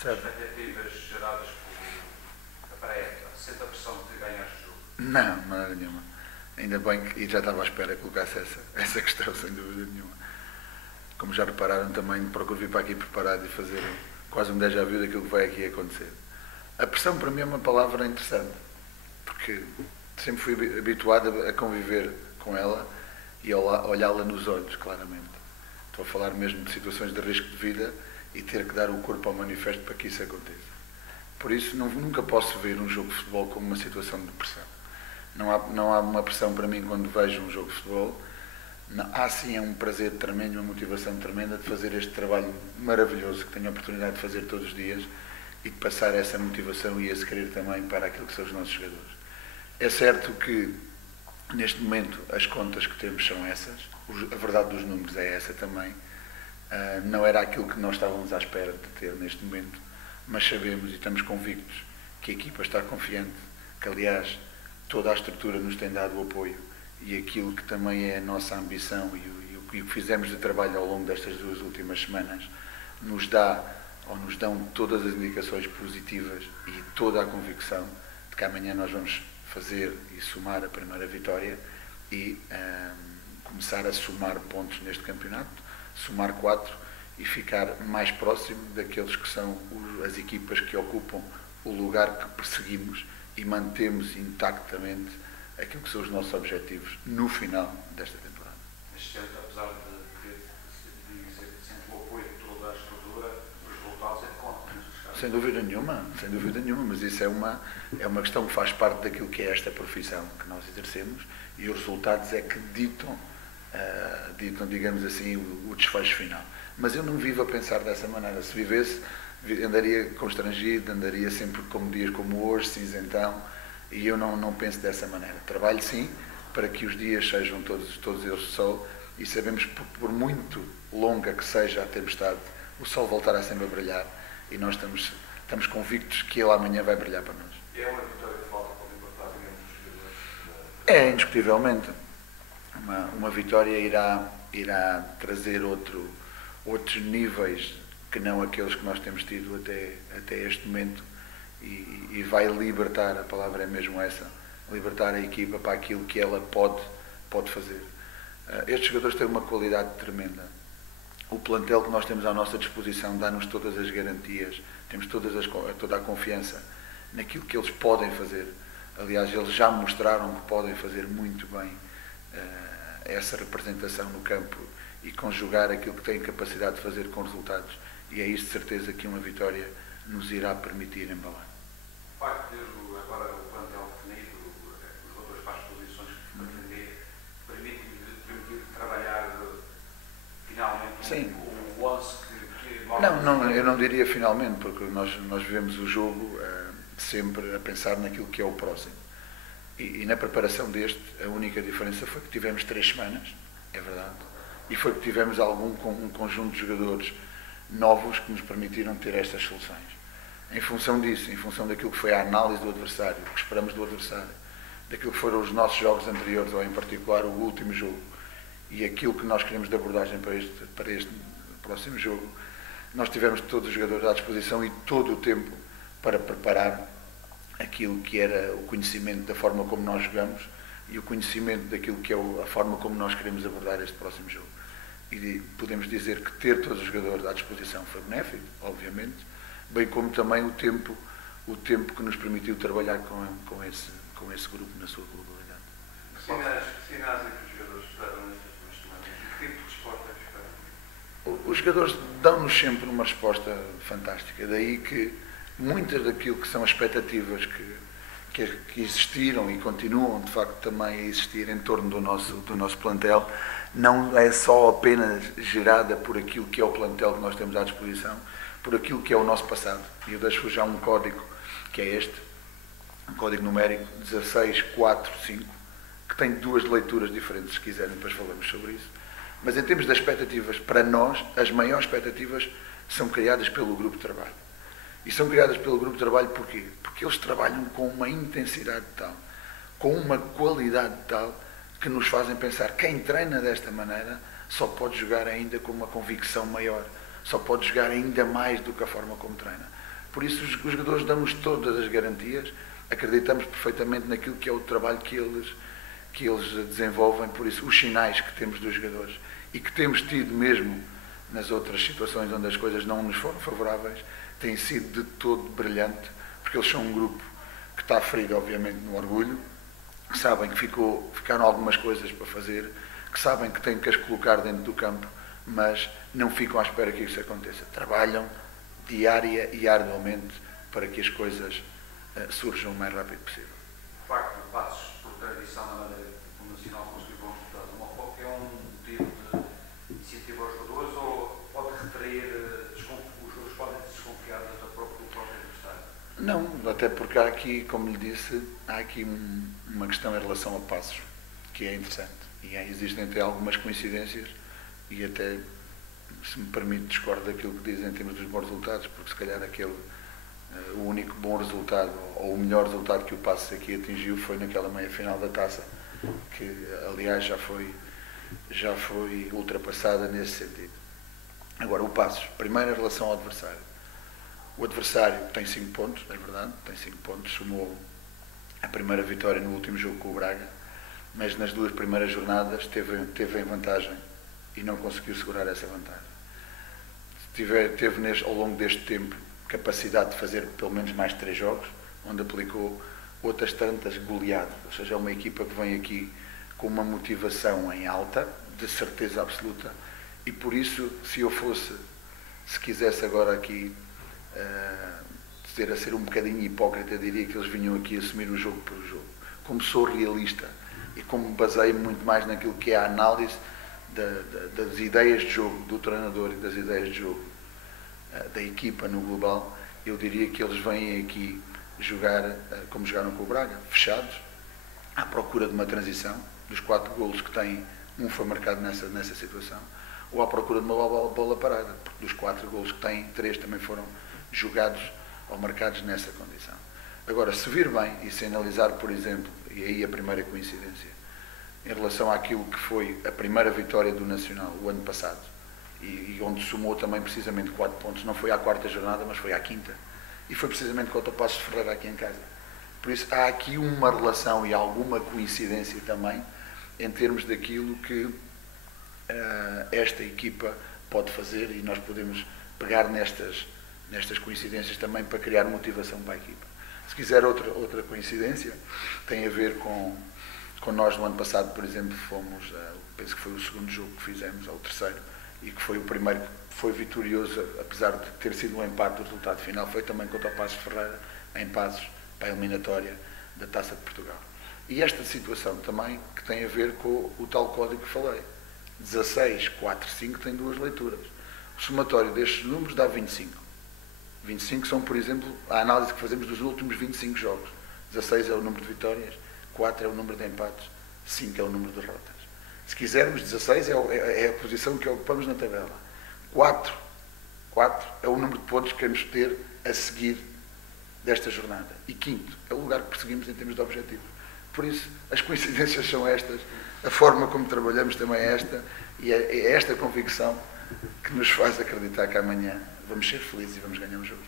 Certo. Expectativas geradas para a época, sente a pressão de ganhar o jogo? Não, de maneira nenhuma. Ainda bem que, e já estava à espera que colocasse essa questão, sem dúvida nenhuma. Como já repararam também, procuro vir para aqui preparado e fazer quase um déjà vu daquilo que vai aqui acontecer. A pressão para mim é uma palavra interessante, porque sempre fui habituado a conviver com ela e a olhá-la nos olhos, claramente. Estou a falar mesmo de situações de risco de vida e ter que dar o corpo ao manifesto para que isso aconteça. Por isso, nunca posso ver um jogo de futebol como uma situação de pressão. Não há uma pressão para mim quando vejo um jogo de futebol. Há sim um prazer tremendo, uma motivação tremenda de fazer este trabalho maravilhoso que tenho a oportunidade de fazer todos os dias e de passar essa motivação e esse querer também para aquilo que são os nossos jogadores. É certo que, neste momento, as contas que temos são essas, a verdade dos números é essa também. Não era aquilo que nós estávamos à espera de ter neste momento, mas sabemos e estamos convictos que a equipa está confiante, que aliás toda a estrutura nos tem dado o apoio e aquilo que também é a nossa ambição e o que fizemos de trabalho ao longo destas 2 últimas semanas nos dão todas as indicações positivas e toda a convicção de que amanhã nós vamos fazer e somar a primeira vitória e começar a somar pontos neste campeonato, somar 4 e ficar mais próximo daqueles que são as equipas que ocupam o lugar que perseguimos e mantemos intactamente aquilo que são os nossos objetivos no final desta temporada. Mas sente, apesar de dizer que sente o apoio de toda a estrutura, os resultados é de conta, sem dúvida nenhuma, mas isso é uma questão que faz parte daquilo que é esta profissão que nós exercemos e os resultados é que ditam, digamos assim, o desfecho final. Mas eu não vivo a pensar dessa maneira. Se vivesse, andaria constrangido, andaria sempre como dias como hoje, cinzentão, e eu não penso dessa maneira. Trabalho sim para que os dias sejam todos eles de sol e sabemos que por muito longa que seja a tempestade, o sol voltará sempre a brilhar e nós estamos convictos que ele amanhã vai brilhar para nós. E é uma vitória de falta para libertar, digamos, os jogadores? É, indiscutivelmente. Uma vitória irá trazer outros níveis que não aqueles que nós temos tido até este momento e vai libertar, a palavra é mesmo essa, libertar a equipa para aquilo que ela pode fazer. Estes jogadores têm uma qualidade tremenda. O plantel que nós temos à nossa disposição dá-nos todas as garantias, temos toda a confiança naquilo que eles podem fazer. Aliás, eles já mostraram que podem fazer muito bem essa representação no campo e conjugar aquilo que têm capacidade de fazer com resultados. E é isso de certeza que uma vitória nos irá permitir embalar. O facto de ter agora o plantel definido, os jogadores para as posições que pretender, permitir trabalhar finalmente o 11 que Não, eu não diria finalmente, porque nós vemos o jogo sempre a pensar naquilo que é o próximo. E na preparação deste, a única diferença foi que tivemos 3 semanas, é verdade, e foi que tivemos um conjunto de jogadores novos que nos permitiram ter estas soluções. Em função disso, em função daquilo que foi a análise do adversário, o que esperamos do adversário, daquilo que foram os nossos jogos anteriores, ou em particular o último jogo, e aquilo que nós queremos de abordagem para este próximo jogo, nós tivemos todos os jogadores à disposição e todo o tempo para preparar aquilo que era o conhecimento da forma como nós jogamos e o conhecimento daquilo que é a forma como nós queremos abordar este próximo jogo. E podemos dizer que ter todos os jogadores à disposição foi benéfico, obviamente, bem como também o tempo que nos permitiu trabalhar com esse grupo na sua globalidade. Que sinais é que os jogadores esperam nestas 2 semanas? Que tipo de resposta é que esperam? Os jogadores dão-nos sempre uma resposta fantástica, daí que muitas daquilo que são as expectativas que existiram e continuam de facto também a existir em torno do nosso plantel, não é só apenas gerada por aquilo que é o plantel que nós temos à disposição, por aquilo que é o nosso passado. E eu deixo já um código, que é este, um código numérico 16445, que tem 2 leituras diferentes, se quiserem, depois falamos sobre isso. Mas em termos das expectativas, para nós, as maiores expectativas são criadas pelo grupo de trabalho. E são criadas pelo grupo de trabalho porquê? Porque eles trabalham com uma intensidade tal, com uma qualidade tal, que nos fazem pensar, quem treina desta maneira só pode jogar ainda com uma convicção maior, só pode jogar ainda mais do que a forma como treina. Por isso os jogadores dão-nos todas as garantias, acreditamos perfeitamente naquilo que é o trabalho que eles desenvolvem, por isso os sinais que temos dos jogadores e que temos tido mesmo nas outras situações onde as coisas não nos foram favoráveis, têm sido de todo brilhante, porque eles são um grupo que está ferido, obviamente, no orgulho, que sabem que ficaram algumas coisas para fazer, que sabem que têm que as colocar dentro do campo, mas não ficam à espera que isso aconteça. Trabalham diária e arduamente para que as coisas surjam o mais rápido possível. O facto de Passos, por tradição na maneira que o Nacional conseguiu bons resultados, uma foca é um motivo de incentivo aos jogadores ou pode retrair, os jogadores podem desconfiar do próprio adversário? Não, até porque há aqui, como lhe disse, há aqui uma questão em relação a Passos que é interessante e existem até algumas coincidências e até, se me permite, discordo daquilo que dizem em termos dos bons resultados, porque se calhar o único bom resultado ou o melhor resultado que o Passos aqui atingiu foi naquela meia-final da Taça, que aliás já foi ultrapassada nesse sentido. Agora, o Passos, primeiro em relação ao adversário. O adversário tem 5 pontos, é verdade, tem 5 pontos, somou a primeira vitória no último jogo com o Braga, mas nas 2 primeiras jornadas teve em vantagem e não conseguiu segurar essa vantagem. Teve ao longo deste tempo capacidade de fazer pelo menos mais 3 jogos, onde aplicou outras tantas goleadas, ou seja, é uma equipa que vem aqui com uma motivação em alta, de certeza absoluta, e por isso, se quisesse agora aqui a ser um bocadinho hipócrita, diria que eles vinham aqui assumir o jogo por jogo. Como sou realista e como baseio muito mais naquilo que é a análise das ideias de jogo do treinador e das ideias de jogo da equipa no global, eu diria que eles vêm aqui jogar como jogaram com o Braga, fechados, à procura de uma transição, dos 4 golos que têm, um foi marcado nessa situação, ou à procura de uma bola parada, porque dos 4 golos que têm, 3 também foram jogados ou marcados nessa condição. Agora, se vir bem e se analisar, por exemplo, e aí a primeira coincidência, em relação àquilo que foi a primeira vitória do Nacional o ano passado, e onde somou também precisamente 4 pontos, não foi à 4ª jornada, mas foi à 5ª, e foi precisamente contra o Passos de Ferreira aqui em casa. Por isso há aqui uma relação e alguma coincidência também em termos daquilo que esta equipa pode fazer, e nós podemos pegar nestas coincidências também para criar motivação para a equipa. Se quiser outra coincidência, tem a ver com nós no ano passado, por exemplo, fomos, penso que foi o 2º jogo que fizemos, ou o 3º, e que foi o primeiro que foi vitorioso, apesar de ter sido um empate, o resultado final foi também contra o Passos de Ferreira, em Passos, para a eliminatória da Taça de Portugal. E esta situação também que tem a ver com o tal código que falei. 16, 4, 5 tem 2 leituras. O somatório destes números dá 25. 25 são, por exemplo, a análise que fazemos dos últimos 25 jogos. 16 é o número de vitórias, 4 é o número de empates, 5 é o número de derrotas. Se quisermos, 16 é a posição que ocupamos na tabela. 4 é o número de pontos que queremos ter a seguir desta jornada. E 5º é o lugar que perseguimos em termos de objetivos. Por isso, as coincidências são estas, a forma como trabalhamos também é esta, e é esta convicção que nos faz acreditar que amanhã vamos ser felizes e vamos ganhar o jogo.